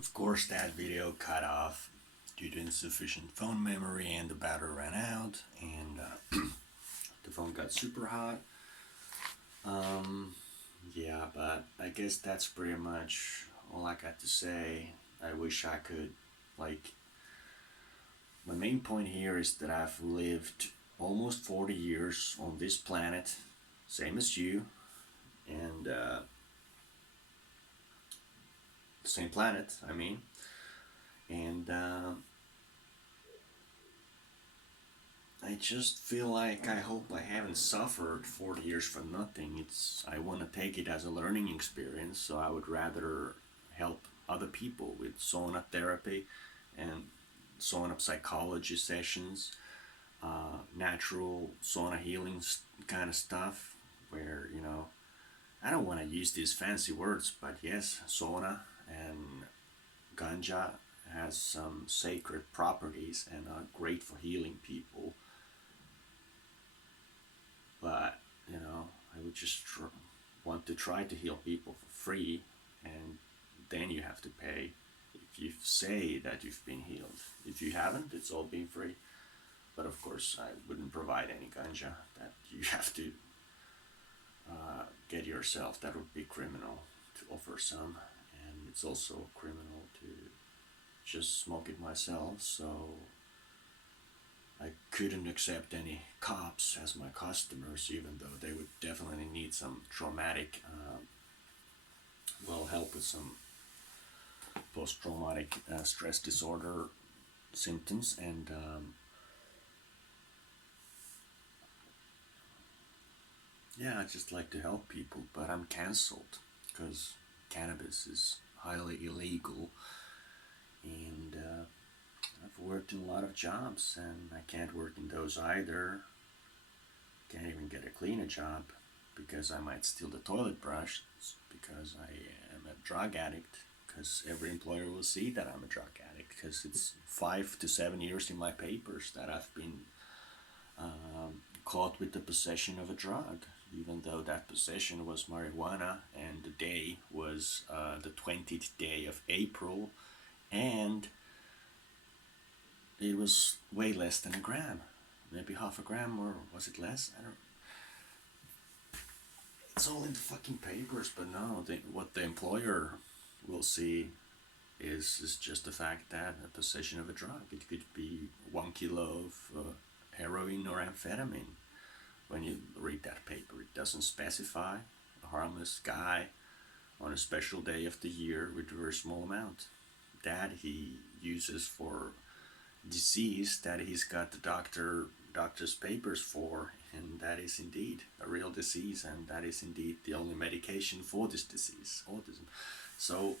Of course, that video cut off due to insufficient phone memory and the battery ran out, and the phone got super hot. Um, yeah, but I guess that's pretty much all I got to say. I wish I could, like, my main point here is that I've lived almost 40 years on this planet, same as you, and same planet, I mean, and I just feel like I hope I haven't suffered 40 years for nothing. I want to take it as a learning experience, so I would rather help other people with sauna therapy and sauna psychology sessions, natural sauna healing kind of stuff, where, I don't want to use these fancy words, but yes, sauna and ganja has some sacred properties and are great for healing people. But I would just want to try to heal people for free, and then you have to pay if you say that you've been healed. If you haven't, it's all been free. But of course, I wouldn't provide any ganja that you have to get yourself. That would be criminal to offer some, and it's also criminal to just smoke it myself. So I couldn't accept any cops as my customers, even though they would definitely need some traumatic, help with some post-traumatic stress disorder symptoms. And yeah, I just like to help people, but I'm cancelled because cannabis is highly illegal, and I've worked in a lot of jobs, and I can't work in those either. Can't even get a cleaner job because I might steal the toilet brush because I am a drug addict. Because every employer will see that I'm a drug addict because it's 5 to 7 years in my papers that I've been caught with the possession of a drug, even though that possession was marijuana, and the day was the 20th day of April, and it was way less than a gram, maybe half a gram, or was it less? I don't. It's all in the fucking papers, but no, what the employer will see is just the fact that a possession of a drug. It could be 1 kilo of heroin or amphetamine. When you read that paper, it doesn't specify a harmless guy on a special day of the year with a very small amount that he uses for disease that he's got the doctor's papers for, and that is indeed a real disease, and that is indeed the only medication for this disease, autism. So,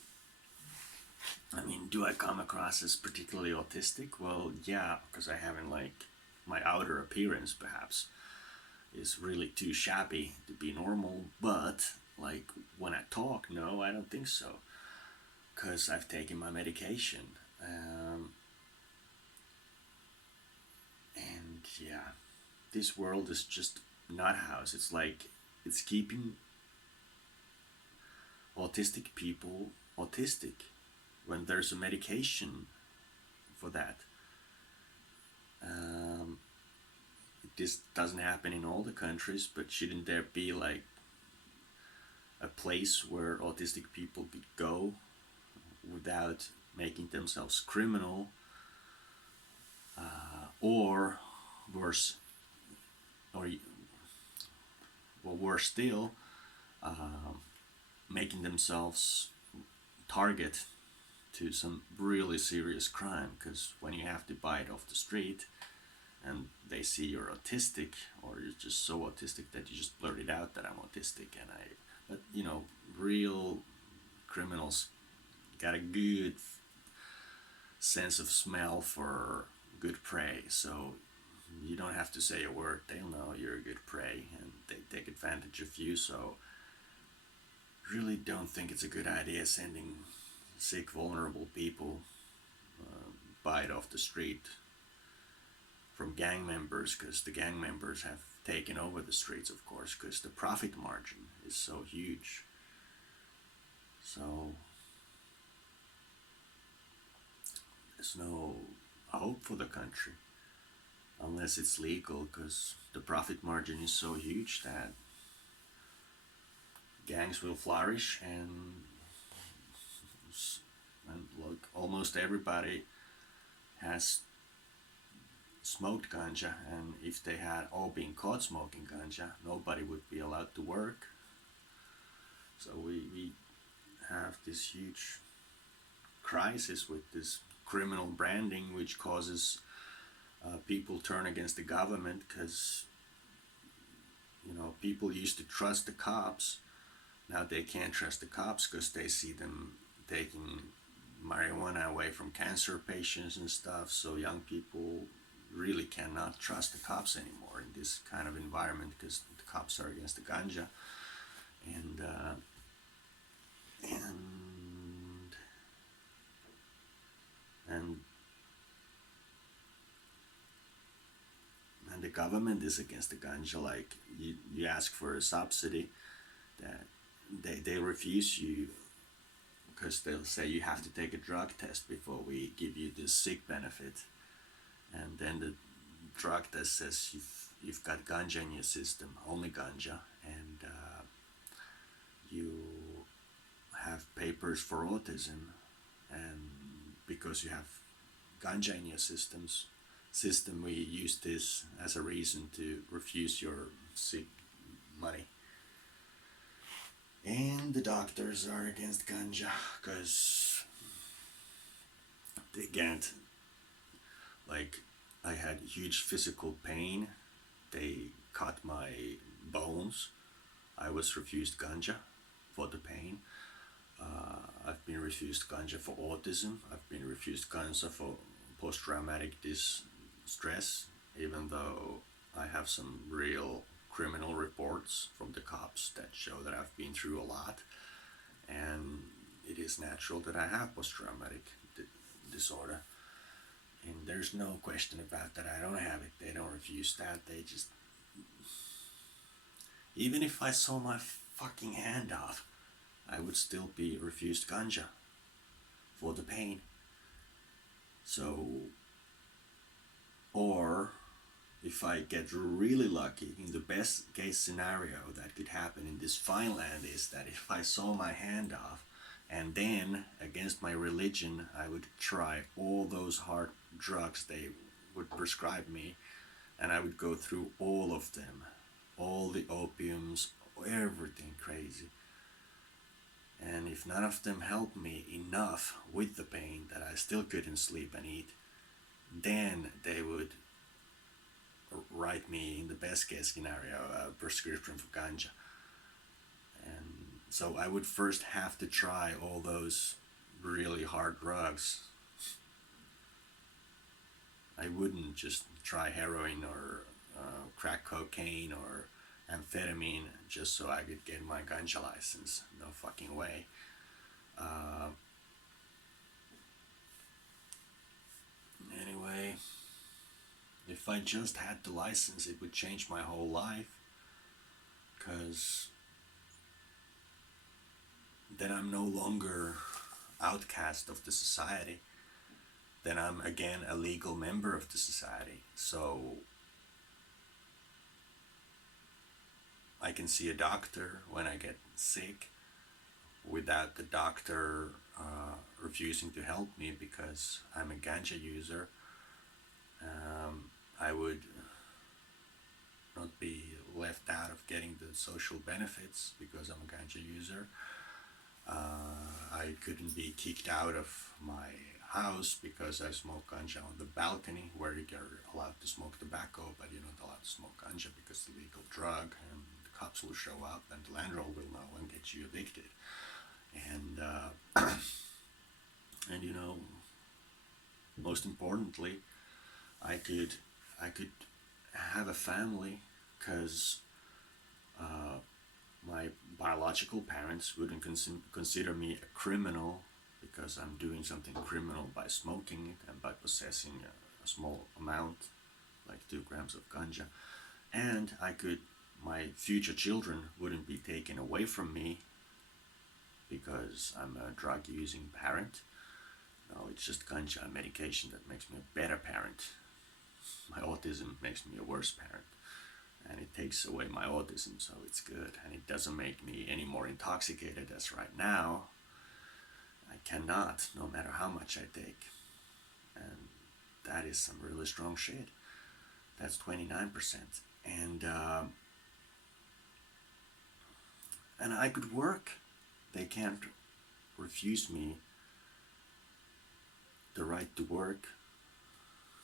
I mean, do I come across as particularly autistic? Well, yeah, because I haven't, like, my outer appearance perhaps is really too shabby to be normal, but like when I talk, no, I don't think so, because I've taken my medication. And yeah, this world is just not a house. It's like it's keeping autistic people autistic when there's a medication for that. Um, this doesn't happen in all the countries, but shouldn't there be like a place where autistic people could go without making themselves criminal, or worse, or well, worse still, making themselves target to some really serious crime? Because when you have to buy it off the street and they see you're autistic, or you're just so autistic that you just blurt it out that I'm autistic, but real criminals got a good sense of smell for good prey, so you don't have to say a word, they'll know you're a good prey, and they take advantage of you. So really don't think it's a good idea sending sick, vulnerable people buy it off the street from gang members, because the gang members have taken over the streets, of course, because the profit margin is so huge. So there's no hope for the country unless it's legal, because the profit margin is so huge that gangs will flourish, and look, almost everybody has smoked ganja, and if they had all been caught smoking ganja, nobody would be allowed to work. So we have this huge crisis with this criminal branding, which causes people turn against the government, because people used to trust the cops. Now they can't trust the cops because they see them taking marijuana away from cancer patients and stuff. So young people really cannot trust the cops anymore in this kind of environment, because the cops are against the ganja, and and and and the government is against the ganja. Like you ask for a subsidy, that they refuse you, because they'll say you have to take a drug test before we give you this sick benefit, and then the drug test says you've got ganja in your system, only ganja, and you have papers for autism, and because you have ganja in your system, we use this as a reason to refuse your sick money. And the doctors are against ganja because they can't, like, I had huge physical pain. They cut my bones. I was refused ganja for the pain. I've been refused ganja for autism. I've been refused ganja for post-traumatic distress, even though I have some real criminal reports from the cops that show that I've been through a lot, and it is natural that I have post-traumatic disorder, and there's no question about that. I don't have it. They don't refuse that. They just, even if I saw my fucking hand off, I would still be refused ganja for the pain. So, or if I get really lucky, in the best case scenario that could happen in this fine land is that if I saw my hand off, and then against my religion I would try all those hard drugs they would prescribe me, and I would go through all of them, all the opiums, everything crazy. And if none of them helped me enough with the pain that I still couldn't sleep and eat, then they would write me, in the best case scenario, a prescription for ganja. And so I would first have to try all those really hard drugs. I wouldn't just try heroin or crack cocaine or amphetamine just so I could get my ganja license. No fucking way. Anyway, if I just had the license, it would change my whole life, because then I'm no longer outcast of the society. Then I'm again a legal member of the society. So I can see a doctor when I get sick without the doctor refusing to help me because I'm a ganja user. I would not be left out of getting the social benefits because I'm a ganja user. I couldn't be kicked out of my house because I smoke ganja on the balcony, where you're allowed to smoke tobacco, but you're not allowed to smoke ganja because it's a legal drug, and the cops will show up and the landlord will know and get you evicted. And and most importantly, I could have a family, because my biological parents wouldn't consider me a criminal because I'm doing something criminal by smoking it and by possessing a small amount, like 2 grams of ganja. And my future children wouldn't be taken away from me because I'm a drug using parent. No, it's just ganja medication that makes me a better parent. My autism makes me a worse parent. And it takes away my autism, so it's good. And it doesn't make me any more intoxicated as right now. I cannot, no matter how much I take. And that is some really strong shit. That's 29%. And I could work. They can't refuse me the right to work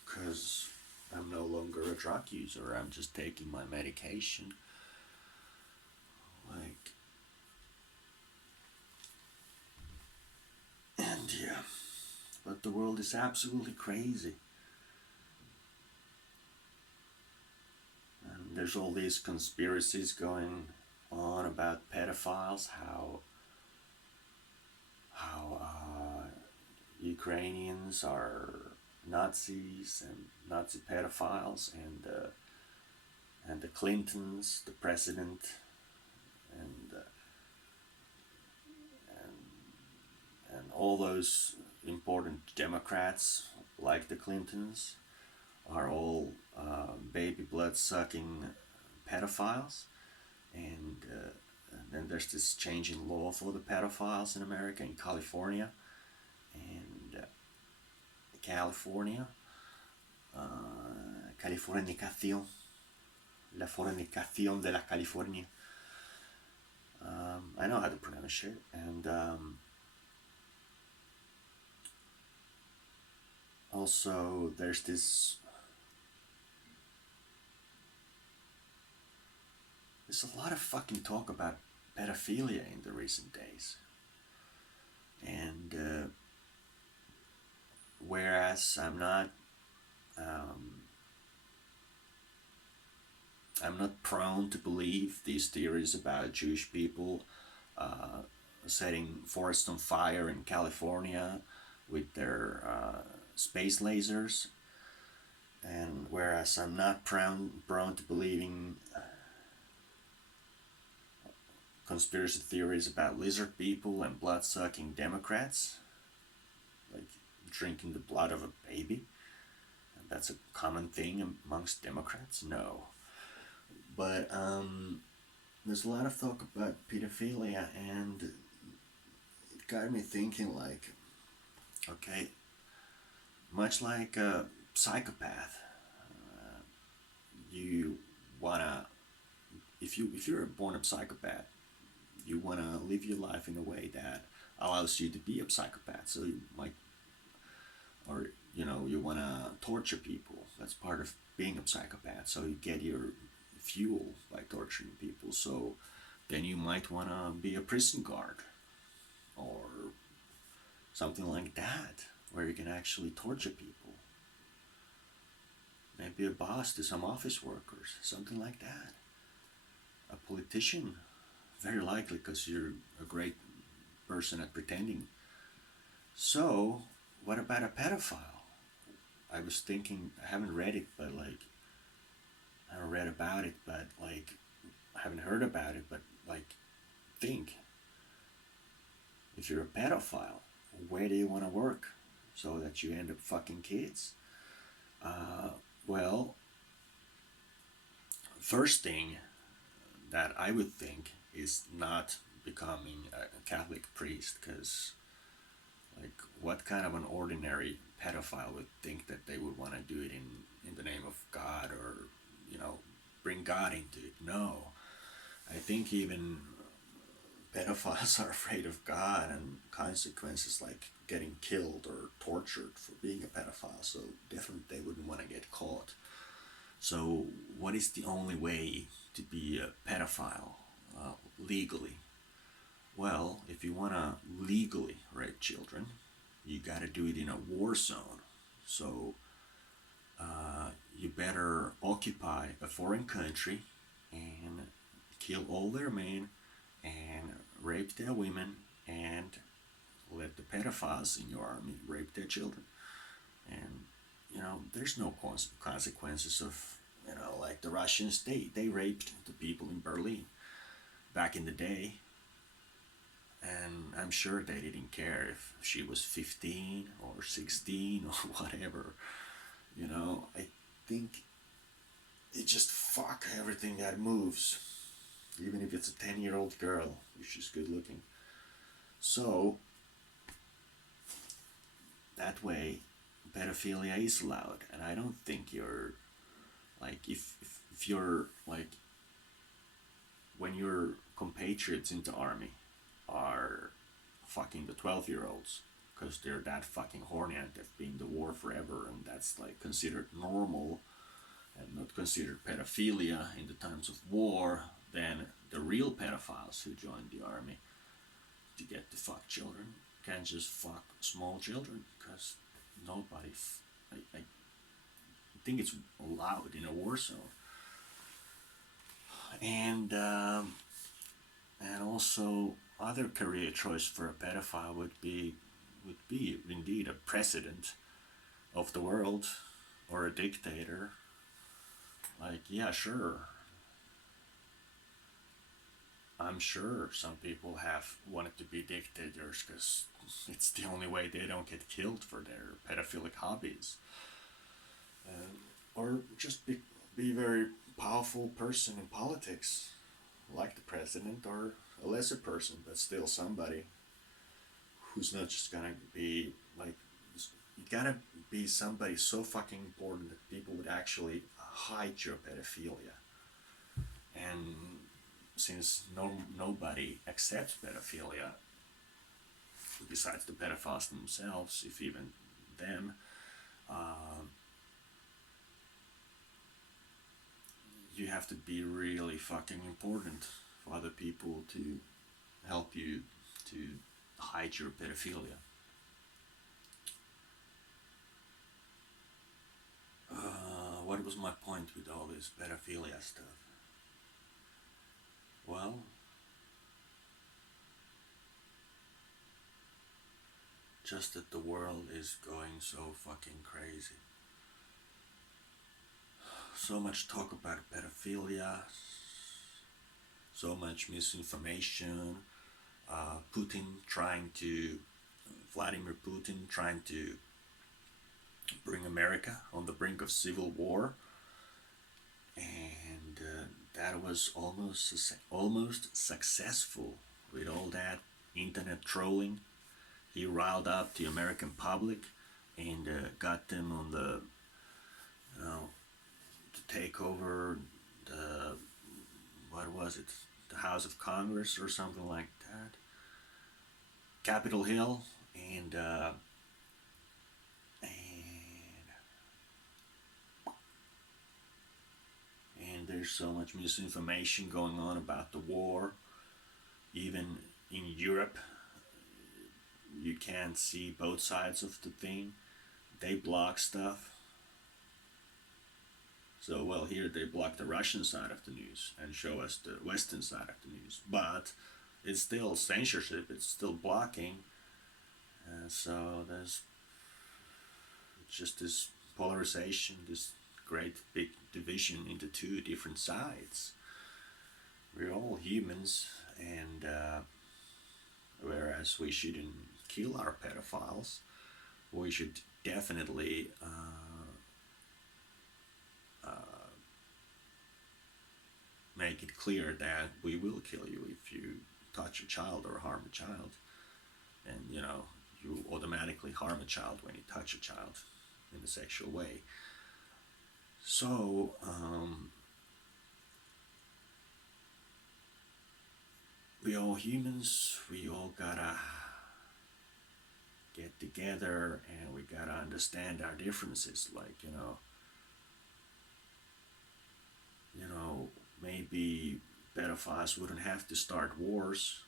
because I'm no longer a drug user. I'm just taking my medication. Like, and yeah, but the world is absolutely crazy. And there's all these conspiracies going on about pedophiles, how Ukrainians are Nazis and Nazi pedophiles, and the Clintons, the president, and and all those important Democrats like the Clintons are all baby blood sucking pedophiles, and then there's this change in law for the pedophiles in America, in California, and California, Californicación, la fornicación de la California. I know how to pronounce it, and also there's a lot of fucking talk about pedophilia in the recent days, and whereas I'm not prone to believe these theories about Jewish people setting forests on fire in California with their space lasers, and whereas I'm not prone to believing conspiracy theories about lizard people and blood-sucking Democrats, like drinking the blood of a baby, and that's a common thing amongst Democrats. No, but there's a lot of talk about pedophilia, and it got me thinking, like, okay, much like a psychopath, you wanna, if you're a born psychopath, you wanna live your life in a way that allows you to be a psychopath. So you might, or you wanna torture people. That's part of being a psychopath. So you get your fuel by torturing people. So then you might wanna be a prison guard or something like that, where you can actually torture people. Maybe a boss to some office workers, something like that. A politician, very likely, because you're a great person at pretending. So, what about a pedophile? I was thinking, I haven't read it, but like, I haven't read about it, but like, I haven't heard about it, but like, think. If you're a pedophile, where do you want to work so that you end up fucking kids? Well, first thing that I would think is not becoming a Catholic priest, because like, what kind of an ordinary pedophile would think that they would want to do it in the name of God, or bring God into it? No, I think even pedophiles are afraid of God and consequences like getting killed or tortured for being a pedophile, so definitely they wouldn't want to get caught. So what is the only way to be a pedophile legally? Well, if you want to legally rape children, you got to do it in a war zone. So you better occupy a foreign country and kill all their men and rape their women, and let the pedophiles in your army rape their children. And there's no consequences of, like the Russians, they raped the people in Berlin back in the day, and I'm sure they didn't care if she was 15 or 16 or whatever. You know, I think it just fuck everything that moves, even if it's a 10-year-old girl if she's good looking. So that way, pedophilia is allowed, and I don't think you're like if you're like when your compatriots in the army are fucking the 12-year-olds because they're that fucking horny and they've been in the war forever, and that's like considered normal and not considered pedophilia in the times of war, then the real pedophiles who join the army to get to fuck children can just fuck small children because nobody. I think it's allowed in a war zone, and also other career choice for a pedophile would be indeed a president of the world or a dictator. Like, yeah, sure. I'm sure some people have wanted to be dictators because it's the only way they don't get killed for their pedophilic hobbies. Or just be a very powerful person in politics, like the president, or a lesser person, but still somebody who's not just gonna be like, you gotta be somebody so fucking important that people would actually hide your pedophilia. And since nobody accepts pedophilia, besides the pedophiles themselves, if even them, you have to be really fucking important for other people to help you to hide your pedophilia. What was my point with all this pedophilia stuff? Well, just that the world is going so fucking crazy. So much talk about pedophilia, so much misinformation, Vladimir Putin trying to bring America on the brink of civil war, and that was almost successful with all that internet trolling. He riled up the American public and got them on the, to take over the, what was it, the House of Congress or something like that, Capitol Hill, and there's so much misinformation going on about the war. Even in Europe, you can't see both sides of the thing. They block stuff. So, well, here they block the Russian side of the news and show us the Western side of the news. But it's still censorship, it's still blocking. So there's just this polarization, this great big division into two different sides. We're all humans, and whereas we shouldn't kill our pedophiles, we should definitely make it clear that we will kill you if you touch a child or harm a child. And you automatically harm a child when you touch a child in a sexual way. So we all humans, we all gotta get together and we gotta understand our differences. Like, maybe pedophiles wouldn't have to start wars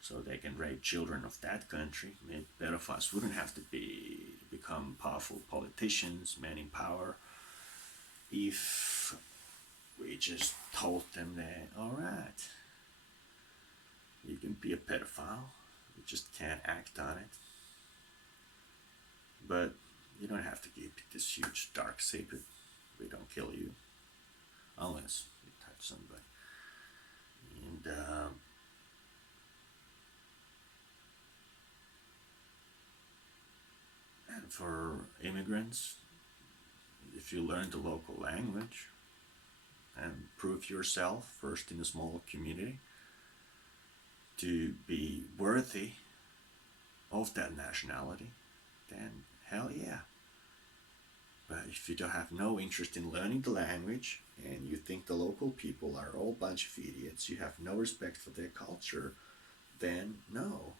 so they can rape children of that country. Maybe pedophiles wouldn't have to become powerful politicians, men in power, if we just told them that, alright, you can be a pedophile, you just can't act on it. But you don't have to keep this huge dark secret. We don't kill you unless you touch somebody. And for immigrants, if you learn the local language and prove yourself first in a small community to be worthy of that nationality, then hell yeah. But if you don't have no interest in learning the language and you think the local people are all a bunch of idiots, you have no respect for their culture, then no.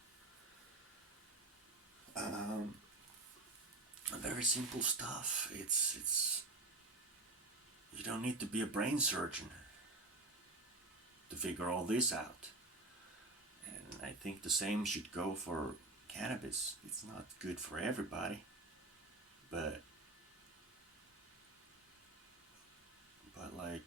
Very simple stuff. It's you don't need to be a brain surgeon to figure all this out. And I think the same should go for cannabis. It's not good for everybody, but like